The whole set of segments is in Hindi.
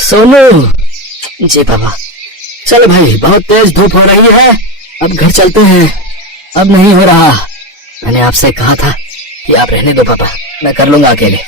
सोनू। जी पापा। चलो भाई, बहुत तेज धूप हो रही है, अब घर चलते हैं। अब नहीं हो रहा। मैंने आपसे कहा था कि आप रहने दो पापा, मैं कर लूंगा अकेले।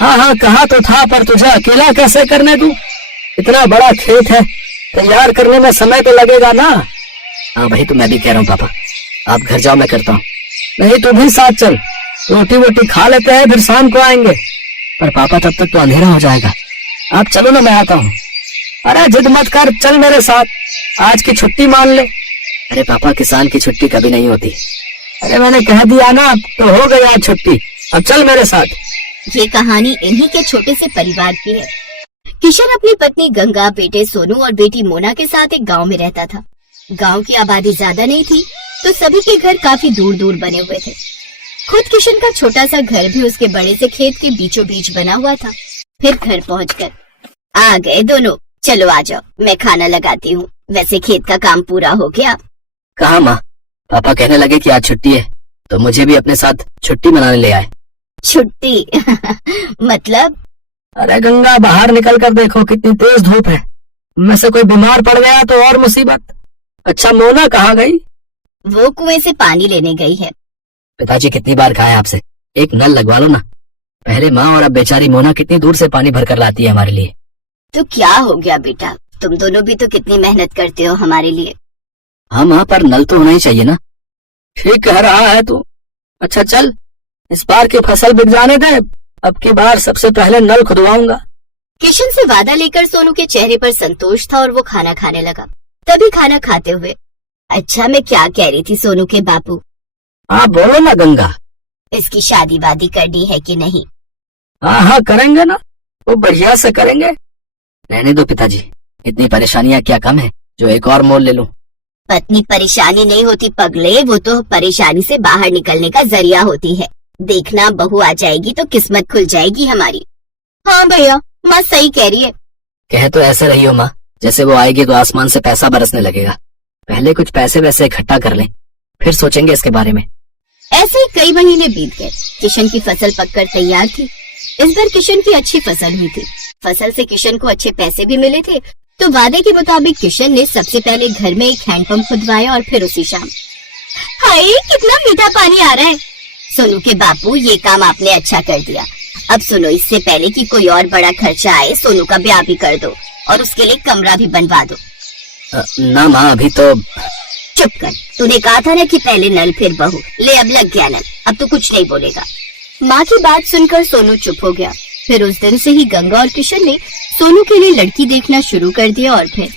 हाँ हाँ, कहा तो था, पर तुझे अकेला कैसे करने दूं? इतना बड़ा खेत है, तैयार करने में समय तो लगेगा ना। हाँ भाई, तो मैं भी कह रहा हूँ पापा, आप घर जाओ, मैं करता हूँ। नहीं, तू भी साथ चल, रोटी वोटी खा लेते हैं, फिर शाम को आएंगे। पर पापा, तब तक तो अंधेरा हो जाएगा। आप चलो ना, मैं आता हूँ। अरे जिद मत कर, चल मेरे साथ, आज की छुट्टी मान ले। अरे पापा, किसान की छुट्टी कभी नहीं होती। अरे मैंने कह दिया ना, तो हो गई आज छुट्टी, अब चल मेरे साथ। ये कहानी इन्हीं के छोटे से परिवार की है। किशन अपनी पत्नी गंगा, बेटे सोनू और बेटी मोना के साथ एक गांव में रहता था। गांव की आबादी ज्यादा नहीं थी, तो सभी के घर काफी दूर दूर बने हुए थे। खुद किशन का छोटा सा घर भी उसके बड़े से खेत के बीचों बीच बना हुआ था। फिर घर पहुंचकर, आ गए दोनों, चलो आ जाओ, मैं खाना लगाती हूँ। वैसे खेत का काम पूरा हो गया? कहाँ माँ, पापा कहने लगे कि आज छुट्टी है, तो मुझे भी अपने साथ छुट्टी मनाने ले आए। छुट्टी? मतलब? अरे गंगा, बाहर निकल कर देखो, कितनी तेज धूप है। में से कोई बीमार पड़ गया तो और मुसीबत। अच्छा, मोना कहाँ गई? वो कुएं से पानी लेने गई है। पिताजी कितनी बार कहा है आपसे, एक नल लगवा लो ना। पहले माँ और अब बेचारी मोना कितनी दूर से पानी भर कर लाती है हमारे लिए। तो क्या हो गया बेटा, तुम दोनों भी तो कितनी मेहनत करते हो हमारे लिए। हाँ माँ, पर नल तो होना ही चाहिए ना। ठीक कह रहा है तू। अच्छा चल, इस बार की फसल बिक जाने दे, अब की बार सबसे पहले नल खुदवाऊंगा। किशन से वादा लेकर सोनू के चेहरे पर संतोष था और वो खाना खाने लगा। तभी खाना खाते हुए, अच्छा मैं क्या कह रही थी सोनू के बापू? हाँ बोलो ना गंगा। इसकी शादी वादी करनी है कि नहीं? हाँ हाँ, करेंगे ना, वो बढ़िया से करेंगे। रहने दो पिताजी, इतनी परेशानियां क्या कम है जो एक और मोल ले लूं। पत्नी परेशानी नहीं होती पगले, वो तो परेशानी से बाहर निकलने का जरिया होती है। देखना, बहू आ जाएगी तो किस्मत खुल जाएगी हमारी। हाँ भैया, माँ सही कह रही है। कह तो ऐसे रही हो माँ, जैसे वो आएगी तो आसमान से पैसा बरसने लगेगा। पहले कुछ पैसे वैसे इकट्ठा कर लें, फिर सोचेंगे इसके बारे में। ऐसे ही कई महीने बीत गए। किशन की फसल पककर तैयार थी। इस बार किशन की अच्छी फसल हुई थी। फसल से किशन को अच्छे पैसे भी मिले थे, तो वादे के मुताबिक किशन ने सबसे पहले घर में एक हैंडपंप खुदवाया और फिर उसी शाम। हाय, कितना मीठा पानी आ रहा है। सोनू के बापू, ये काम आपने अच्छा कर दिया। अब सुनो, इससे पहले कि कोई और बड़ा खर्चा आए, सोनू का ब्याह भी कर दो और उसके लिए कमरा भी बनवा दो। ना माँ, अभी तो। चुप कर, तूने कहा था ना कि पहले नल फिर बहू। ले, अब लग गया नल, अब तो कुछ नहीं बोलेगा। माँ की बात सुनकर सोनू चुप हो गया। फिर उस दिन से ही गंगा और किशन ने सोनू के लिए लड़की देखना शुरू कर दिया। और फिर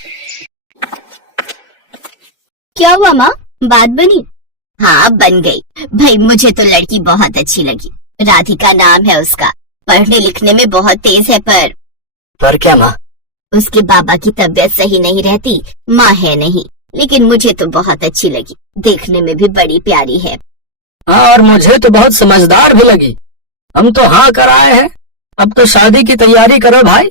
क्या हुआ माँ, बात बनी? हाँ बन गई भाई, मुझे तो लड़की बहुत अच्छी लगी। राधिका नाम है उसका, पढ़ने लिखने में बहुत तेज है। पर क्या माँ? उसके बाबा की तबीयत सही नहीं रहती, माँ है नहीं, लेकिन मुझे तो बहुत अच्छी लगी। देखने में भी बड़ी प्यारी है। हाँ, और मुझे तो बहुत समझदार भी लगी। हम तो हाँ कर आए हैं, अब तो शादी की तैयारी करो भाई।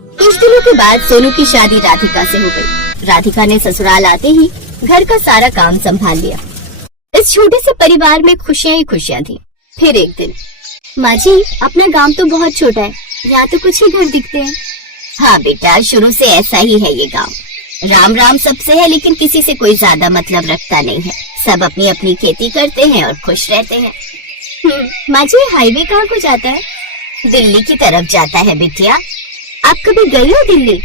कुछ दिनों के बाद सोनू की शादी राधिका से हो गई। राधिका ने ससुराल आते ही घर का सारा काम संभाल लिया। इस छोटे से परिवार में खुशियां ही खुशियां थी। फिर एक दिन, माँ जी, अपना गांव तो बहुत छोटा है, यहाँ तो कुछ ही घर दिखते हैं। हाँ बेटा, शुरू से ऐसा ही है ये गांव। राम राम सबसे है, लेकिन किसी से कोई ज्यादा मतलब रखता नहीं है। सब अपनी अपनी खेती करते हैं और खुश रहते हैं। माँ जी, हाईवे कहाँ को जाता है? दिल्ली की तरफ जाता है बिटिया। आप कभी गई हो दिल्ली?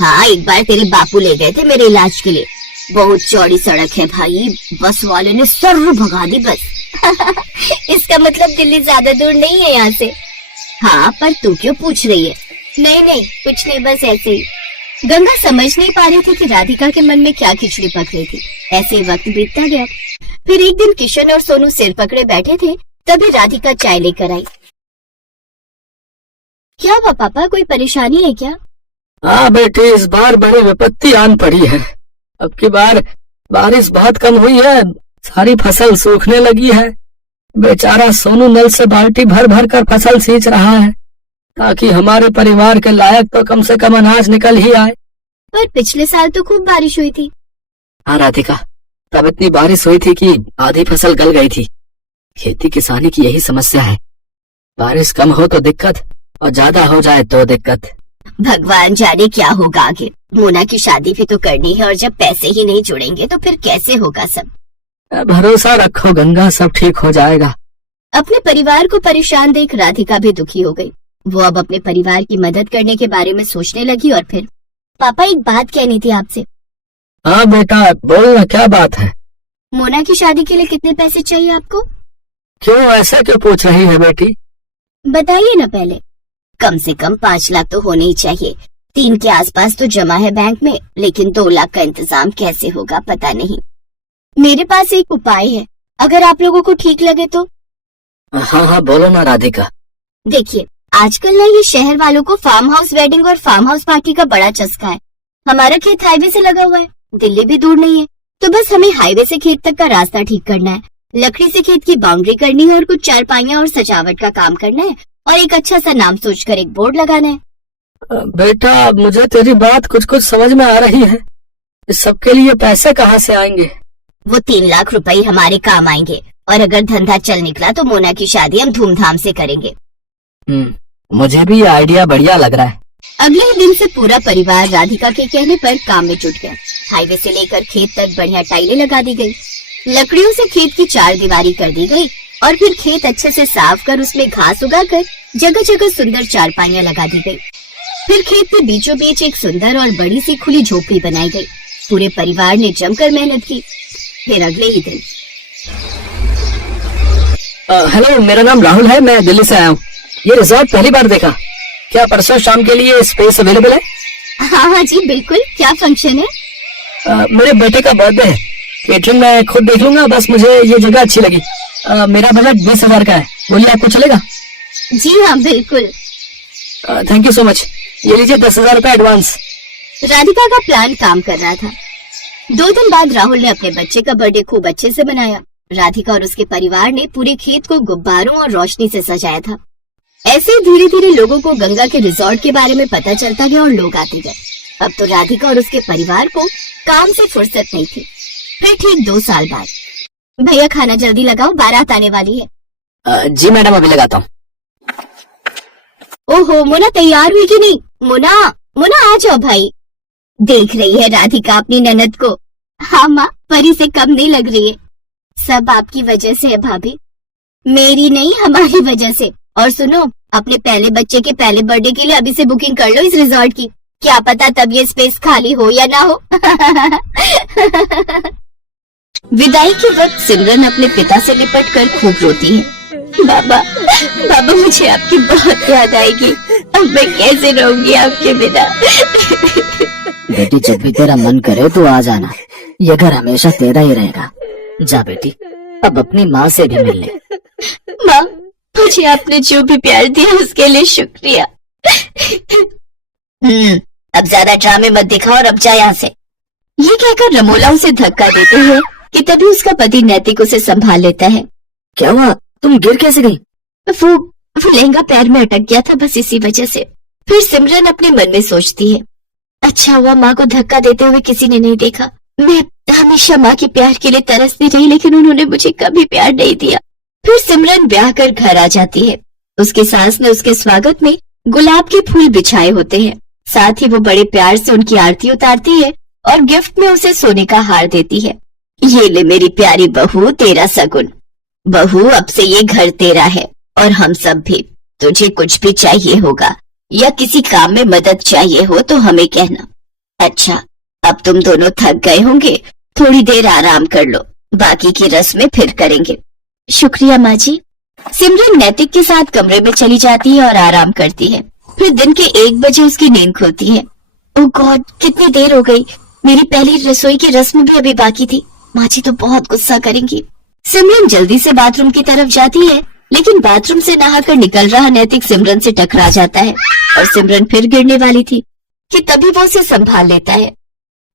हाँ, एक बार तेरे बापू ले गए थे मेरे इलाज के लिए। बहुत चौड़ी सड़क है भाई, बस वाले ने सर भगा दी बस। इसका मतलब दिल्ली ज्यादा दूर नहीं है यहाँ से। हाँ, पर तू क्यों पूछ रही है? नहीं नहीं, कुछ नहीं, बस ऐसे ही। गंगा समझ नहीं पा रही थी कि राधिका के मन में क्या खिचड़ी पक रही थी। ऐसे वक्त बीतता गया। फिर एक दिन किशन और सोनू सिर पकड़े बैठे थे, तभी राधिका चाय लेकर आई। क्या हुआ पापा, कोई परेशानी है क्या? हाँ बेटी, इस बार बड़ी विपत्ति आन पड़ी है। अब की बार बारिश बहुत कम हुई है, सारी फसल सूखने लगी है। बेचारा सोनू नल से बाल्टी भर भर कर फसल सींच रहा है, ताकि हमारे परिवार के लायक तो कम से कम अनाज निकल ही आए। पर पिछले साल तो खूब बारिश हुई थी। हाँ राधिका, तब इतनी बारिश हुई थी कि आधी फसल गल गई थी। खेती किसानी की यही समस्या है, बारिश कम हो तो दिक्कत और ज्यादा हो जाए तो दिक्कत। भगवान जाने क्या होगा आगे। मोना की शादी भी तो करनी है और जब पैसे ही नहीं जुड़ेंगे तो फिर कैसे होगा सब। भरोसा रखो गंगा, सब ठीक हो जाएगा। अपने परिवार को परेशान देख राधिका भी दुखी हो गई। वो अब अपने परिवार की मदद करने के बारे में सोचने लगी और फिर, पापा एक बात कहनी थी आपसे। हाँ बेटा बोलना, क्या बात है? मोना की शादी के लिए कितने पैसे चाहिए आपको? क्यों ऐसा क्यों पूछ रही है बेटी? बताइए ना पहले। कम से कम 5 लाख तो होने ही चाहिए। 3 के आसपास तो जमा है बैंक में, लेकिन 2 लाख का इंतजाम कैसे होगा पता नहीं। मेरे पास एक उपाय है, अगर आप लोगों को ठीक लगे तो। हाँ हाँ बोलो ना राधिका। देखिए, आजकल ना ये शहर वालों को फार्म हाउस वेडिंग और फार्म हाउस पार्टी का बड़ा चस्का है। हमारा खेत हाईवे से लगा हुआ है, दिल्ली भी दूर नहीं है, तो बस हमें हाईवे से खेत तक का रास्ता ठीक करना है, लकड़ी से खेत की बाउंड्री करनी है और कुछ चारपाइयां और सजावट का काम करना है और एक अच्छा सा नाम सोचकर एक बोर्ड लगाना है। बेटा मुझे तेरी बात कुछ कुछ समझ में आ रही है। इस सब के लिए पैसे कहाँ से आएंगे? वो 3 लाख रुपए हमारे काम आएंगे और अगर धंधा चल निकला तो मोना की शादी हम धूमधाम से करेंगे। मुझे भी ये आइडिया बढ़िया लग रहा है। अगले ही दिन से पूरा परिवार राधिका के कहने पर काम में जुट गया। हाईवे से लेकर खेत तक बढ़िया टाइलें लगा दी गई, लकड़ियों से खेत की 4 दीवारी कर दी गई और फिर खेत अच्छे से साफ कर उसमें घास उगाकर जगह जगह सुंदर चारपाइयां लगा दी गई। फिर खेत के बीचों बीच एक सुंदर और बड़ी सी खुली झोपड़ी बनाई गई। पूरे परिवार ने जमकर मेहनत की। फिर अगले ही दिन, हेलो, मेरा नाम राहुल है, मैं दिल्ली से आया हूँ। ये रिजॉर्ट पहली बार देखा। क्या परसों शाम के लिए स्पेस अवेलेबल है? हाँ हाँ जी बिल्कुल। क्या फंक्शन है? मेरे बेटे का बर्थडे है। केटरिंग मैं खुद देख लूंगा, बस मुझे ये जगह अच्छी लगी। मेरा बजट 20,000 का है। बोलिए आपको चलेगा? जी हाँ बिल्कुल। Thank you so much. ये लीजिए 10,000 रुपए एडवांस। राधिका का प्लान काम कर रहा था। 2 दिन बाद राहुल ने अपने बच्चे का बर्थडे खूब अच्छे से मनाया। राधिका और उसके परिवार ने पूरे खेत को गुब्बारों और रोशनी से सजाया था। ऐसे धीरे धीरे लोगों को गंगा के रिजॉर्ट के बारे में पता चलता गया और लोग आते गए। अब तो राधिका और उसके परिवार को काम से फुर्सत नहीं थी। फिर ठीक 2 साल बाद, भैया खाना जल्दी लगाओ, बारात आने वाली है। जी मैडम, अभी लगाता हूँ। ओहो, मोना तैयार हुई कि नहीं? मोना, मोना आ जाओ भाई। देख रही है राधिका अपनी ननद को? हाँ माँ, परी से कम नहीं लग रही है। सब आपकी वजह से है भाभी, मेरी नहीं हमारी वजह से। और सुनो, अपने पहले बच्चे के पहले बर्थडे के लिए अभी से बुकिंग कर लो इस रिजॉर्ट की। क्या पता तब ये स्पेस खाली हो या ना हो। विदाई के वक्त सिमरन अपने पिता से लिपट कर खूब रोती है। बाबा, बाबा मुझे आपकी बहुत याद आएगी। अब मैं कैसे रहूंगी आपके बिना। बेटी जब भी तेरा मन करे तो आ जाना, ये घर हमेशा तेरा ही रहेगा। जा बेटी, अब अपनी माँ से भी मिल ले। माँ, मुझे आपने जो भी प्यार दिया उसके लिए शुक्रिया। अब ज्यादा ड्रामे मत दिखा और अब जा यहाँ से। ये कहकर रमोला उसे धक्का देते हैं कि तभी उसका पति नैतिक उसे संभाल लेता है। क्या हुआ? तुम गिर कैसे गई? वो लहंगा पैर में अटक गया था, बस इसी वजह से। फिर सिमरन अपने मन में सोचती है, अच्छा हुआ माँ को धक्का देते हुए किसी ने नहीं देखा। मैं हमेशा माँ के प्यार के लिए तरसती रही, लेकिन उन्होंने मुझे कभी प्यार नहीं दिया। फिर सिमरन ब्याह कर घर आ जाती है। उसकी सास ने उसके स्वागत में गुलाब के फूल बिछाए होते हैं। साथ ही वो बड़े प्यार से उनकी आरती उतारती है और गिफ्ट में उसे सोने का हार देती है। ये ले मेरी प्यारी बहू, तेरा सगुन। बहू, अब से ये घर तेरा है और हम सब भी। तुझे कुछ भी चाहिए होगा या किसी काम में मदद चाहिए हो तो हमें कहना। अच्छा, अब तुम दोनों थक गए होंगे, थोड़ी देर आराम कर लो, बाकी की रस्में फिर करेंगे। शुक्रिया माँ जी। सिमरन नैतिक के साथ कमरे में चली जाती है और आराम करती है। फिर दिन के 1 बजे उसकी नींद खुलती है। ओह गॉड, कितनी देर हो गई। मेरी पहली रसोई की रस्म भी अभी बाकी थी। माँ जी तो बहुत गुस्सा करेंगी। सिमरन जल्दी से बाथरूम की तरफ जाती है, लेकिन बाथरूम से नहाकर निकल रहा नैतिक सिमरन से टकरा जाता है और सिमरन फिर गिरने वाली थी कि तभी वो उसे संभाल लेता है।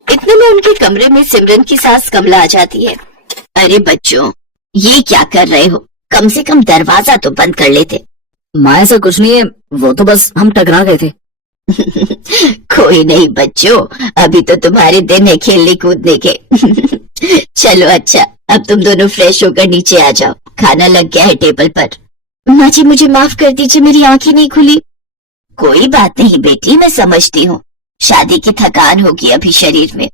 इतने में उनके कमरे में सिमरन की सास कमला आ जाती है। अरे बच्चों, ये क्या कर रहे हो? कम से कम दरवाजा तो बंद कर लेते। माँ ऐसा कुछ नहीं है, वो तो बस हम टकरा गए थे। कोई नहीं बच्चों, अभी तो तुम्हारे दिन है खेलने कूदने के। चलो अच्छा, अब तुम दोनों फ्रेश होकर नीचे आ जाओ, खाना लग गया है टेबल पर। माँ जी मुझे माफ कर दीजिए, मेरी आंखें नहीं खुली। कोई बात नहीं बेटी, मैं समझती हूँ, शादी की थकान होगी अभी शरीर में।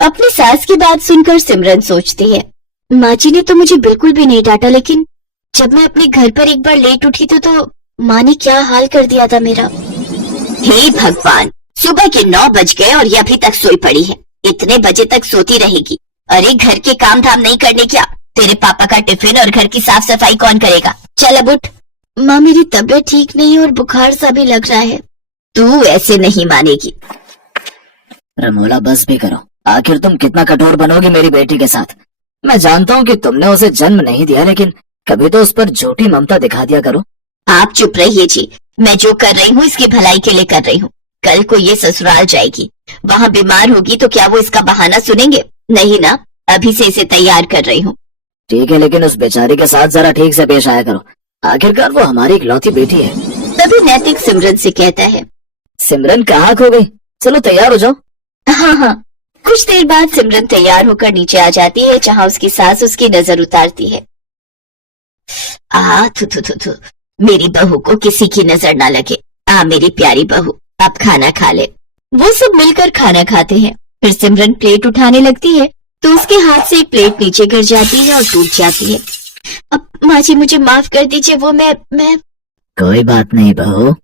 अपनी सास की बात सुनकर सिमरन सोचती है, माँ जी ने तो मुझे बिल्कुल भी नहीं डांटा, लेकिन जब मैं अपने घर पर एक बार लेट उठी तो माँ ने क्या हाल कर दिया था मेरा। हे भगवान, सुबह के 9 बज गए और ये अभी तक सोई पड़ी है। इतने बजे तक सोती रहेगी। अरे घर के काम धाम नहीं करने क्या? तेरे पापा का टिफिन और घर की साफ सफाई कौन करेगा? चल अब उठ। माँ मेरी तबीयत ठीक नहीं और बुखार सा भी लग रहा है। तू ऐसे नहीं मानेगी। रमोला बस भी करो, आखिर तुम कितना कठोर बनोगी मेरी बेटी के साथ। मैं जानता हूँ कि तुमने उसे जन्म नहीं दिया, लेकिन कभी तो उस पर झूठी ममता दिखा दिया करो। आप चुप रहिए जी, मैं जो कर रही हूँ इसकी भलाई के लिए कर रही हूँ। कल को ये ससुराल जाएगी, वहाँ बीमार होगी तो क्या वो इसका बहाना सुनेंगे? नहीं ना, अभी से इसे तैयार कर रही हूँ। ठीक है, लेकिन उस बेचारी के साथ जरा ठीक से पेश आया करो, आखिरकार वो हमारी इकलौती बेटी है। तभी नैतिक सिमरन से कहता है, सिमरन कहाँ खो गई? चलो तैयार हो जाओ। हाँ। कुछ देर बाद सिमरन तैयार होकर नीचे आ जाती है, जहाँ उसकी सास उसकी नजर उतारती है। थू, मेरी बहू को किसी की नजर ना लगे। मेरी प्यारी बहू, अब खाना खा ले। वो सब मिलकर खाना खाते हैं। फिर सिमरन प्लेट उठाने लगती है तो उसके हाथ से एक प्लेट नीचे गिर जाती है और टूट जाती है। अब माँ जी मुझे माफ कर दीजिए, वो मैं कोई बात नहीं बहू।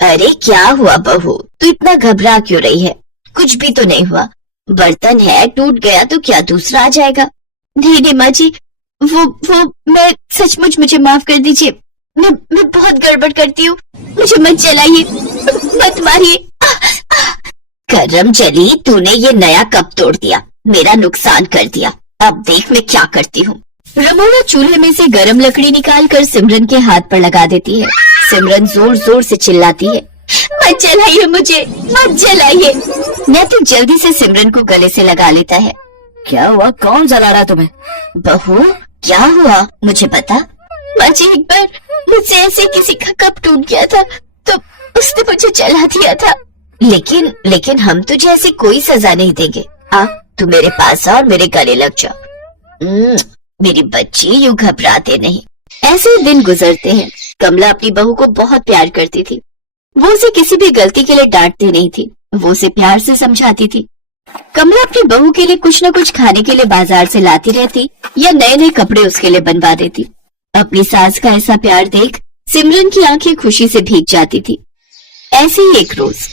अरे क्या हुआ बहू, तू इतना घबरा क्यों रही है? कुछ भी तो नहीं हुआ, बर्तन है, टूट गया तो क्या दूसरा आ जाएगा? नहीं माँ जी, वो मैं सचमुच, मुझे माफ कर दीजिए। मैं बहुत गड़बड़ करती हूँ, मुझे मत जलाइए, मत मारिए। करम चली, तूने ये नया कप तोड़ दिया, मेरा नुकसान कर दिया। अब देख मैं क्या करती हूँ। रमोला चूल्हे में से गरम लकड़ी निकालकर सिमरन के हाथ पर लगा देती है। सिमरन जोर जोर से चिल्लाती है, मत जलाइए मुझे, मत जलाइए। नैतिक जल्दी से सिमरन को गले से लगा लेता है। क्या हुआ? कौन जला रहा तुम्हें? बहू क्या हुआ मुझे बता। माँ जी एक बार मुझसे ऐसे किसी का कप टूट गया था तो उसने मुझे जला दिया था। लेकिन हम तुझे ऐसी कोई सजा नहीं देंगे। तू मेरे पास आ और मेरे गले लग जा। मेरी बच्ची, यूं घबराते नहीं। ऐसे दिन गुजरते हैं। कमला अपनी बहू को बहुत प्यार करती थी। वो उसे किसी भी गलती के लिए डांटती नहीं थी, वो उसे प्यार से समझाती थी। कमला अपनी बहू के लिए कुछ न कुछ खाने के लिए बाजार से लाती रहती या नए नए कपड़े उसके लिए बनवा देती। अपनी सास का ऐसा प्यार देख सिमरन की आंखें खुशी से भीग जाती थी। ऐसे ही एक रोज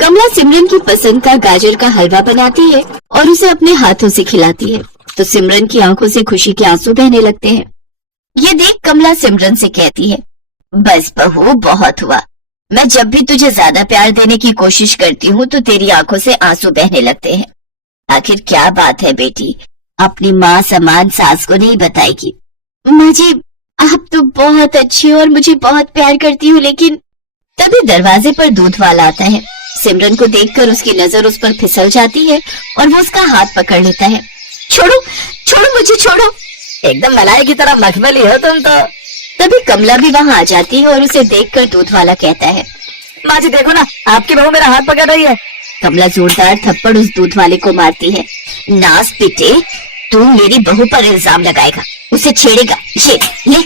कमला सिमरन की पसंद का गाजर का हलवा बनाती है और उसे अपने हाथों से खिलाती है तो सिमरन की आंखों से खुशी के आंसू बहने लगते हैं। ये देख कमला सिमरन से कहती है, बस बहू बहुत हुआ। मैं जब भी तुझे ज्यादा प्यार देने की कोशिश करती हूँ तो तेरी आंखों से आंसू बहने लगते हैं। आखिर क्या बात है बेटी, अपनी माँ समान सास को नहीं बताएगी? माँ जी आप तो बहुत अच्छी हो और मुझे बहुत प्यार करती हो, लेकिन तभी दरवाजे पर दूध वाला आता है। सिमरन को देखकर उसकी नजर उस पर फिसल जाती है और वो उसका हाथ पकड़ लेता है। छोड़ो मुझे, छोड़ो। एकदम मलाई की तरह मखमली हो तुम तो। तभी कमला भी वहाँ आ जाती है और उसे देखकर दूध वाला कहता है, माँ जी देखो ना, आपकी बहू मेरा हाथ पकड़ रही है। कमला जोरदार थप्पड़ उस दूध वाले को मारती है। नास पिटे, तू मेरी बहू पर इल्जाम लगाएगा, उसे छेड़ेगा, ये ले।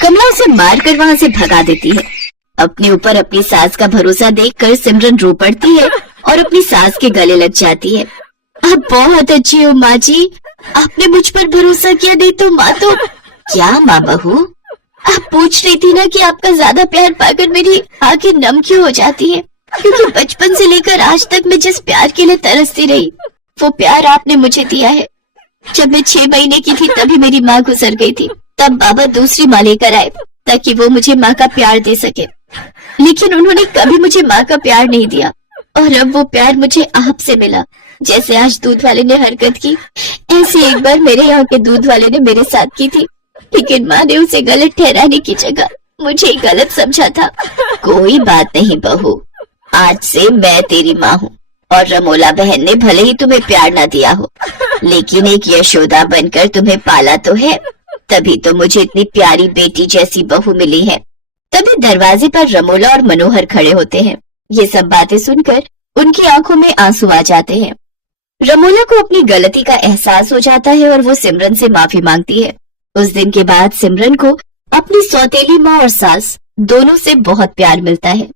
कमला उसे मारकर वहाँ से भगा देती है। अपने ऊपर अपनी सास का भरोसा देखकर सिमरन रो पड़ती है और अपनी सास के गले लग जाती है। आप बहुत अच्छी हो माँ जी, आपने मुझ पर भरोसा किया, नहीं तो माँ तो। क्या माँ बहू, आप पूछ रही थी ना कि आपका ज्यादा प्यार पाकर मेरी आंखें नम क्यों हो जाती है? क्योंकि बचपन से लेकर आज तक मैं जिस प्यार के लिए तरसती रही, वो प्यार आपने मुझे दिया है। जब मैं 6 महीने की थी तभी मेरी माँ गुजर गई थी, तब बाबा दूसरी माँ लेकर आए ताकि वो मुझे माँ का प्यार दे सके, लेकिन उन्होंने कभी मुझे माँ का प्यार नहीं दिया और अब वो प्यार मुझे आपसे मिला। जैसे आज दूध वाले ने हरकत की, ऐसे एक बार मेरे यहाँ के दूध वाले ने मेरे साथ की थी, लेकिन माँ ने उसे गलत ठहराने की जगह मुझे ही गलत समझा था। कोई बात नहीं बहू, आज से मैं तेरी माँ हूँ और रमोला बहन ने भले ही तुम्हें प्यार ना दिया हो, लेकिन एक यशोदा बनकर तुम्हें पाला तो है, तभी तो मुझे इतनी प्यारी बेटी जैसी बहू मिली है। तभी दरवाजे पर रमोला और मनोहर खड़े होते हैं। ये सब बातें सुनकर उनकी आंखों में आंसू आ जाते हैं। रमोला को अपनी गलती का एहसास हो जाता है और वो सिमरन से माफी मांगती है। उस दिन के बाद सिमरन को अपनी सौतेली माँ और सास दोनों से बहुत प्यार मिलता है।